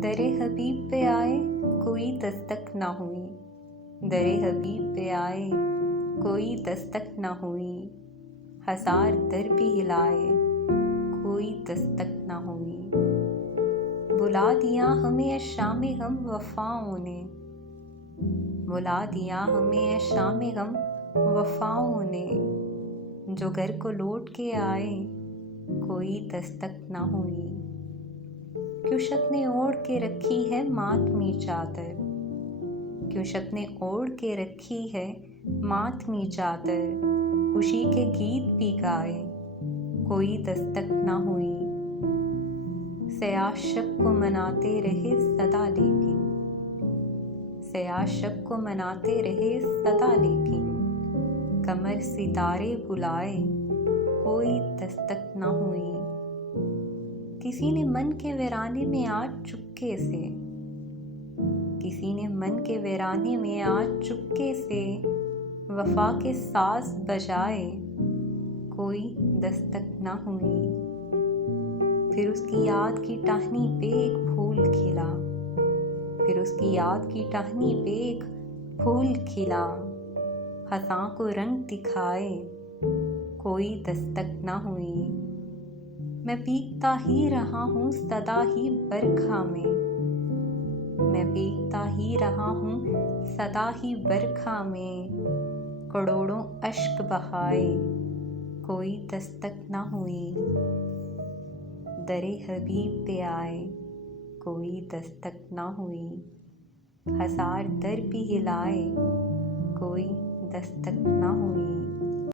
दरे हबीब पे आए कोई दस्तक ना हुई, दरे हबीब पे आए कोई दस्तक ना हुई, हजार दर भी हिलाए कोई दस्तक ना हुई। बुला दिया हमें शाम गम वफाओं ने, बुला दिया हमें शाम गम वफाओं ने, जो घर को लौट के आए कोई दस्तक ना हुई। क्यों शक ने ओढ़ के रखी है मातमी चादर, क्यों शक ने ओढ़ के रखी है मातमी चादर, खुशी के गीत भी गाए कोई दस्तक ना हुई। सयाशक को मनाते रहे सदा लेकिन, सयाशक को मनाते रहे सदा लेकिन, कमर सितारे बुलाए कोई दस्तक ना हुई। किसी ने मन के वीराने में आज चुपके से, किसी ने मन के वीराने में आज चुपके से, वफा के साज बजाए कोई दस्तक ना हुई। फिर उसकी याद की टहनी पे एक फूल खिला, फिर उसकी याद की टहनी पे एक फूल खिला, खता को रंग दिखाए कोई दस्तक ना हुई। मैं भीगता ही रहा हूँ सदा ही बरखा में, मैं भीगता ही रहा हूँ सदा ही बरखा में, करोड़ों अश्क बहाए कोई दस्तक ना हुई। दरे हबीब पे आए कोई दस्तक ना हुई, हजार दर भी हिलाए कोई दस्तक ना हुई।